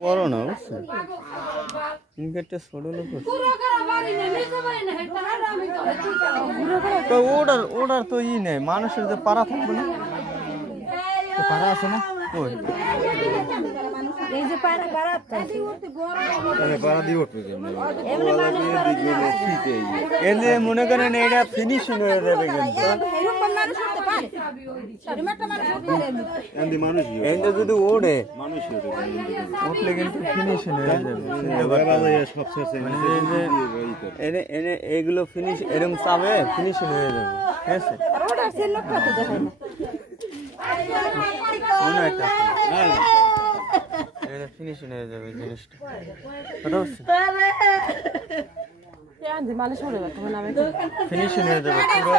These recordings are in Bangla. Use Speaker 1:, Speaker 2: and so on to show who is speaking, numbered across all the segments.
Speaker 1: বড় না বুঝছ? ইনকেটটা ছোট লোক তো ওটার ওটার তো ই নেই মানুষের যে পাড়া থাকবে না? পাড়া আছে না? ওই মনে করেন এটা ফিনিশিং হয়ে যাবে কিন্তু। যদি ওড়ে উঠলে কিন্তু ফিনিশিং হয়ে মানে এনে এনে এগুলো ফিনিশ এরকম চাবে ফিনিশিং হয়ে যাবে ঠিক আছে মনে একটা ফিনিশিং হয়ে যাবে জিনিসটা
Speaker 2: মানে
Speaker 1: ফিনিশিং হয়ে যাবে পুরো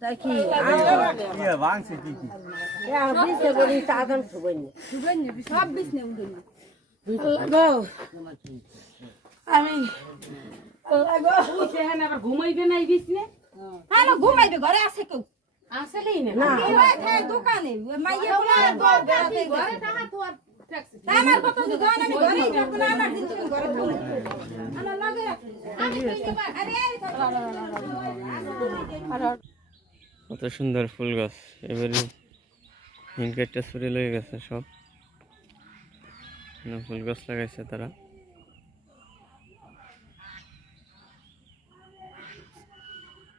Speaker 1: না
Speaker 2: না না না না
Speaker 3: সাধন সুবনি
Speaker 2: সব বিছনে না হ্যাঁ না ঘুমাইবে ঘরে আছে কেউ
Speaker 3: না
Speaker 2: ওই খায় দোকানে মাইয়ে বলে তা আমার কথা তো জান আমি ঘরেই থাকব না আমার আমি ঘরে থাকব আমার লগে আছে আরে
Speaker 1: কত সুন্দর ফুল গাছ। এবারে হিনকেটটা ছুরি লেগে গেছে সব। ফুল গাছ লাগাইছে তারা।